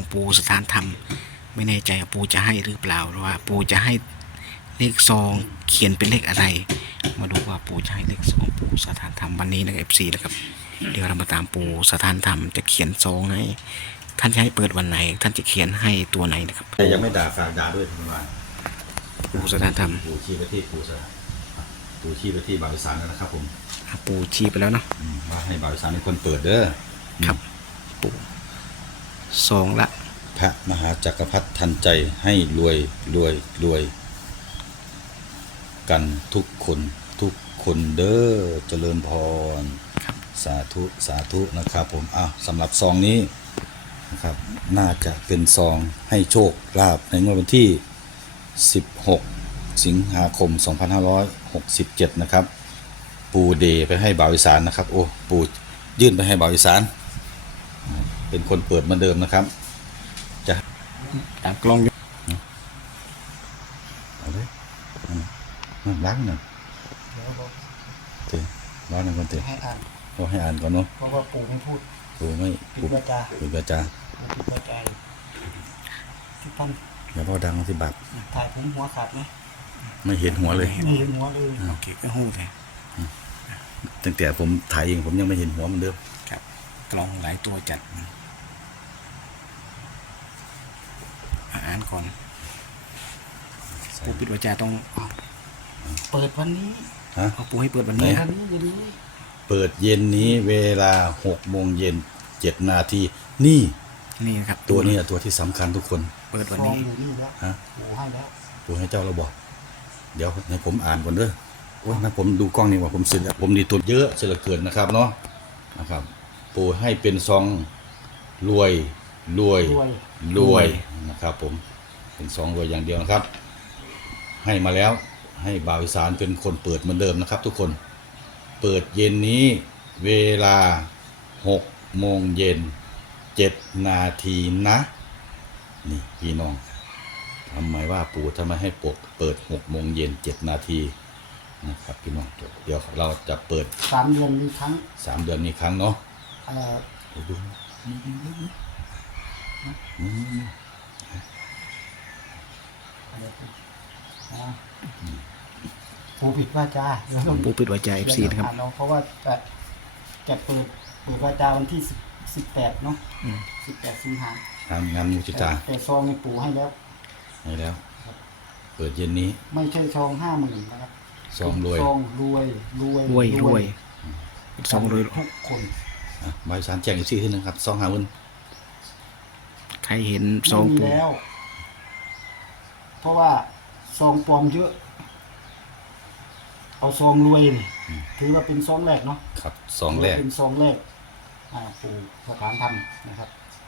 ของปู่สถานธรรมไม่แน่ใจว่าปู่จะให้หรือเปล่าหรือว่าปู่จะให้เลขซองเขียนเป็นเลขอะไรมาดูว่าปู่จะให้เลขซองปู่สถานธรรมวันนี้นะครับ FC นะครับเดี๋ยวเรามาตามปู่สถานธรรมจะเขียนซองให้ท่านจะให้เปิดวันไหนท่านจะเขียนให้ตัวไหนนะครับแต่ยังไม่ด่าฝากด่าด้วยทุกวันปู่สถานธรรมปู่ชี้ไปที่ปู่ชี้ไปที่บ่าวอีสานนะครับผมปู่ชี้ไปแล้วเนาะว่าให้บ่าวอีสานเป็นคนเปิดเด้อครับปู่ซองละพระมหาจักรพรรดิทันใจให้รวยรวยกันทุกคนเด้อเจริญพรสาธุนะครับผมสำหรับซองนี้นะครับน่าจะเป็นซองให้โชคลาภในงวดวันที่16สิงหาคม2567นะครับปูเดไปให้บ่าวอีสานนะครับโอ้ปูยื่นไปให้บ่าวอีสานเป็นคนเปิดเหมือนเดิมนะครับจะตามกล้องอยู่เอาเลยล้างหน่อยเตะล้างหน่อยก่อนเตะให้อ่านเราให้อ่านก่อนเนาะเพราะว่าปู่ไม่พูดปูไม่ปิดวาจาปูกระจาปิดวาจาทุกท่านอย่าพอดังสิบัตรถ่ายผมหัวขาดไหมไม่เห็นหัวเลยไม่เห็นหัวเลยโอเคก็หู้เลยตั้งแต่ผมถ่ายเองผมยังไม่เห็นหัวมันเดิมครับกล้องหลายตัวจัดอ่านก่อนปู่ปิดวาจาต้องเปิดวันนี้เอาปู่ให้เปิดวันนี้วันนี้วันนี้เปิดเย็นนี้เวลา6:07 นาทีนี่นี่นะครับตัวนี้ตัวที่สำคัญทุกคนเปิดวันฟองนี้อยู่นี่แล้วฮะปู่ให้แล้วปูให้เจ้าเราบอกเดี๋ยวให้ผมอ่านก่อนเด้อโอ้ยนะผมดูกล้องนี่ว่าผมเสร็จแล้วผมดีตัวเยอะเสียเหลือเกินนะครับเนาะนะครับปูให้เป็นซองรวยนะครับผมเป็นซองรวยอย่างเดียวนะครับให้มาแล้วให้บ่าวอีสานเป็นคนเปิดเหมือนเดิมนะครับ ทุกคนเปิดเย็นนี้เวลา6:07 นาทีนะนี่พี่น้องทำไมว่าปู่ทำไมให้เปิด6:07 นาทีนะครับพี่น้องเดี๋ยวเราจะเปิด 3 เดือนมีครั้ง 3 เดือนมีครั้งเนาะเอ่อเดี๋ยวดูนี่อะไรปู่ปิดวาจาแล้วก็ปู่ปิดวาจา FC นะครับอ่านเอาเพราะว่าจะเปิดวาจาวันที่18เนาะ18 สิงหาทำงานมุจิตาแต่ซองในปู่ให้แล้วให้แล้ว เปิดเย็นนี้ไม่ใช่ซอง50,000นะครับซองรวยซองรวยซองรวยทุกคนบ่าวอีสานแจ้งอีกทีนึงครับซองหาเงินใครเห็นซองไม่มีปู่แล้ว เพราะว่าซองปลอมเยอะ เอาซองรวยนี่ถือว่าเป็นซองแรกเนาะครับซองแรกถืว่าเป็นซองแรกปู่สถานธรรมนะครับ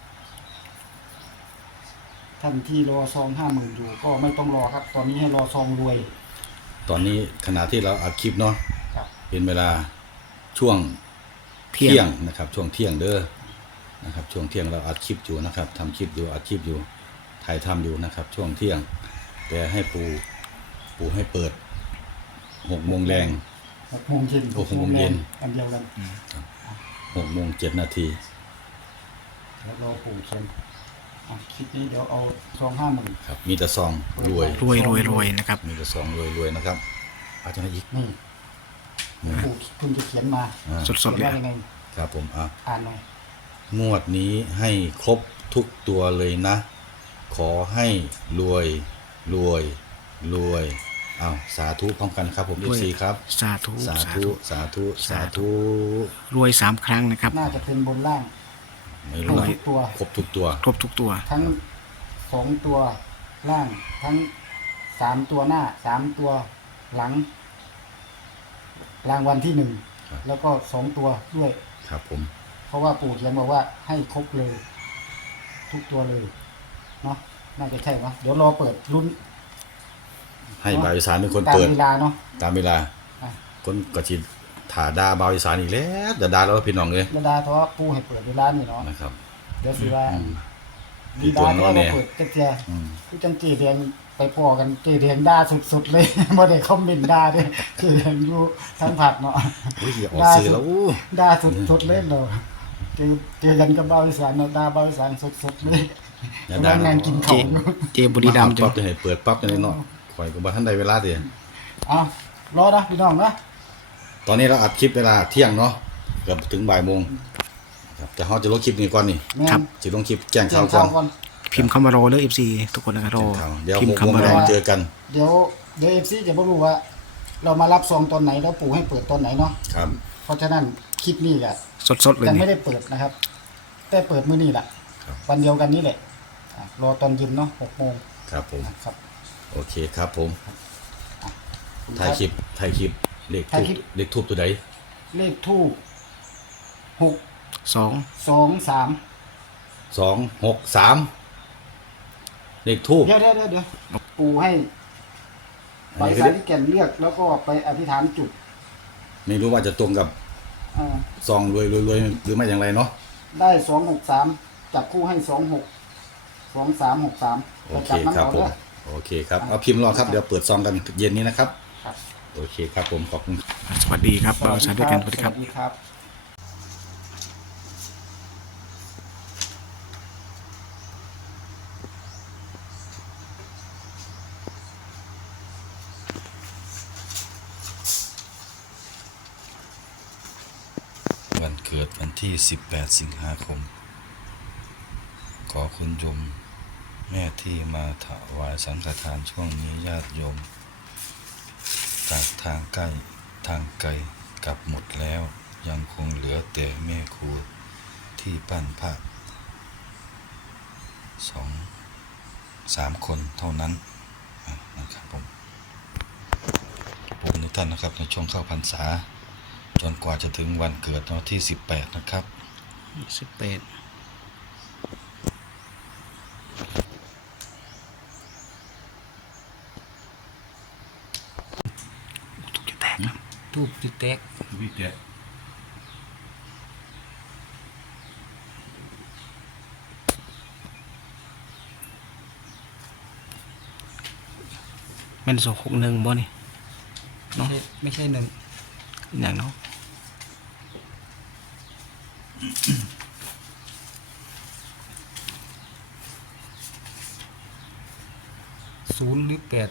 ท่านที่รอซอง50,000อยู่ก็ไม่ต้องรอครับ ตอนนี้ให้รอซองรวยตอนนี้ขณะที่เราอัดคลิปเนาะครับเป็นเวลาช่วงเที่เที่ยยงงนะครับช่วงเที่ยงเด้อนะครับช่วงเที่ยงเราอัดคลิปอยู่นะครับทำคลิปอยู่อัดคลิปอยู่ถ่ายทำอยู่นะครับ ช่วงเที่ยง แต่ให้ปู่ให้เปิด6:00 แรง 6:00 โอ้6:00 เย็นอันเดียวกัน 6:07 นาทีแล้วรอปู่เขียนคลิปนี้เดี๋ยวเอาซอง50,000 ครับมีแต่ซองรวยรวยนะครับมีแต่ซองรวยนะครับอาจจะให้อีกนี่ปู่คุณจะเขียนมาสดๆเลยว่ายังไงครับผมอ่านหน่อยงวดนี้ให้ครบทุกตัวเลยนะ ขอให้รวยสาธุพร้อมกันครับผมด้วย FC ครับสาธุสาธุรวย3 ครั้งนะครับน่าจะเป็นบนล่างไม่รู้ทุกตัวครบทุกตัวครบทุกตัวทั้ง2 ตัวล่าง ทั้ง3 ตัวหน้า3 ตัวหลัง รางวัลที่ครับ 1แล้วก็2 ตัวด้วยครับผมเพราะว่าปู่เขียนบอกว่าให้ครบเลย ทุกตัวเลยเนาะน่าจะใช่เนาะเดี๋ยวรอเปิดลุ้นให้บ่าวอีสานเป็นคนตามเปิดเวลาเนาะตามเวลาอ่ะคนก็สิถ่าด่าบ่าวอีสานอีกแล้วด่าแล้วพี่น้องเลยเวลาเพราะว่าปู่ให้เปิดเวลานี่เนาะนะครับเดี๋ยวสิว่าดีดีตัวดาน้ก็อยมาแน่เปิดเจียอืมผู้จังจีเรียงไปพอกันจีเรียงด่าสุดๆเลย บ่ได้คอมเมนต์ด่าเด้จีเรียงอยู่ทั้งผัดเนาะอุ้ยอย่าออกสื่อแล้วอู้ด่าสุดๆเลยเนาะเจอกันกับเบาอีสานเนาะด่าเบาอีสานสุดๆเลยอย่าดักำลังงงานกินเจข้าวเจบุรีรัมย์ปั๊จ้ะบจะให้เปิดปั๊บจะได้เนาะข่อยก็บ่ทันได้เวลาเด้เอารอนะพี่น้องนะตอนนี้เราอัดคลิปเวลาเที่ยงเนาะเกือบถึงบ่ายโมงครับแต่เฮาจะลงคลิปนี้ก่อนนี่แม่นสิลงคลิปแจ้งแจ้ข่าวงก่ข่าอวน ก่อนพิมพ์คำว่ารอเลย FC ทุกคนนะครับรอแจ้งข่าวเดี๋ยวพิม 6 พ์โมงคำว่าแรรองเจอกันเดี๋ยวเอฟซีจะไม่รู้ว่า เรามารับซองตอนไหนแล้วปู่ให้เปิดตอนไหนเนาะครับเพราะฉะนั้นคลิปนี้แหละสดๆเลยยังนี่ไม่ได้เปิดนะครับ แต่เปิดมื้อนี้แหละครับวันเดียวกันนี้แหละรอตอนเย็นเนาะ6 โมงครับผมนะครับโอเคครับผมคุณถ่ายคลิปเลขถ่ายทูคลิบปเลขทูบตัวใดเลขทูบ 2 6 2 3 263เลขทูบเดี๋ยวปู่ให้ไปอันนี้คือสายที่แก่นเลือกแล้วก็ไปอธิษฐานจุดไม่รู้ว่าจะตรงกับอ่าซองรวยหรือไม่อย่างไรเนาะได้263จับคู่ให้26 23 63 โอเคครับผมโอเคครับเอาพิมพ์รอครับเดี๋ยวเปิดซองกันเย็นนี้นะครับครับโอเคครับผมขอบคุณสวัสดีครับเราสายด้วยกันสวัสดีครับสวัสดีครับวันเกิดวันที่ 18 สิงหาคม ขอคุณโยมแม่ที่มาถวายสังฆทานช่วงนี้ญาติโยม จากทางใกล้ทางไกลกลับหมดแล้วยังคงเหลือแต่แม่ครูที่ปั้นพระ2-3 คนเท่านั้นนะครับผมทุกท่านนะครับในช่วงเข้าพรรษา จนกว่าจะถึงวันเกิดวันที่ 18 นะครับ 18ถูกจะแตกครับทูบจุดแตกวิเดียแม่น261บ่นี่เนาะไม่ใช่หนึ่งอย่างเนาะศูนย์หรือ8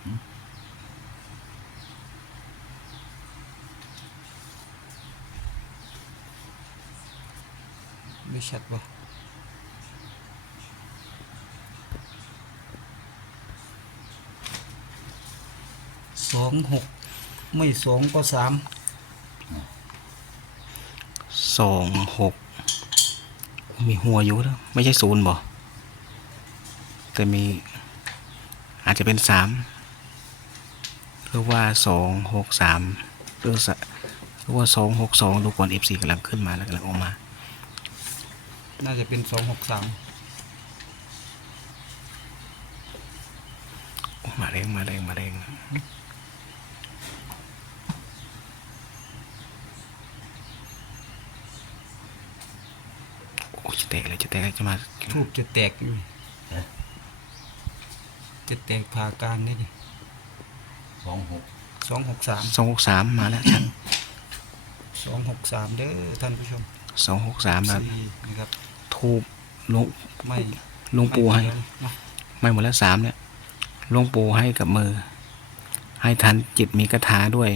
ไม่ชัดป่ะ26ไม่2ก็3 26มีหัวอยู่แล้วไม่ใช่0บ่แต่มีอาจจะเป็น3หรือว่า263หรือว่า262ดูก่อน FC กำลังขึ้นมาแล้วกำลังออกมาน่าจะเป็น263 โอ้มาแรงโอ้จะแตกเลยจะมาทูบจะแตกอยู่จะแตกผ่ากลางนี่ดิ 26 263 263มาแล้วชัด 263เด้อท่านผู้ชม 263แล้ว 4นะครับทูบลงไม่หลวงปู่ให้ไม่เนาะไม่หมดแล้ว3เนี่ยหลวงปู่ให้กับมือ ให้ทันจิตมีคาถาด้วย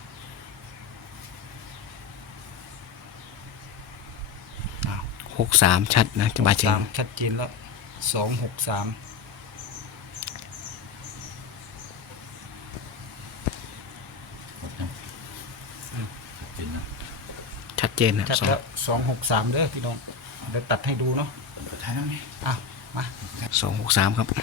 อ้าว 63ชัดนะจะบาเจง 3ชัดเจนแล้ว263 ชัดเจนนะชัดแล้ว263เด้อพี่น้องเดี๋ยวตัดให้ดูเนาะถ่ายน้ำไหมอ้าวมา 263ครับ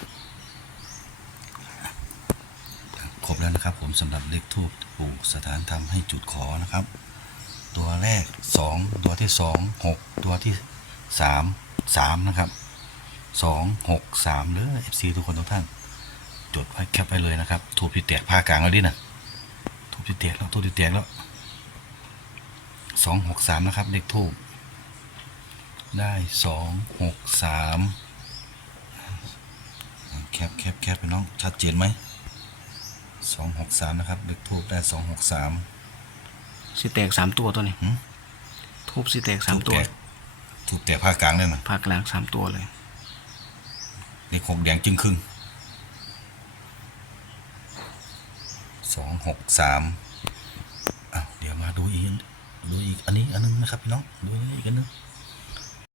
ครบแล้วนะครับผมสำหรับเลขทูปปู่สถานธรรมให้จุดขอนะครับ ตัวแรก2ตัวที่2 6ตัวที่3นะครับ263เด้อ FC ทุกคนทุกท่านจดไว้แคปไว้เลยนะครับทูบที่แตกผ้ากลางแล้วดินะทูบที่แตกแล้ว263นะครับเลขทูบได้263แคปไปน้องชัดเจนไหม263นะครับเลขทูบได้263 สิแตก3ตัวตัวนี้หืมทูบสิแตก3ตัวทูบแตกผ้ากลางเลยนะภาคกลาง3ตัวเลยเลขหกแดงจึงครึ่ง263เดี๋ยวมาดูอีกอันนี้อันนึงนะครับพี่น้องดูอีกอันนึง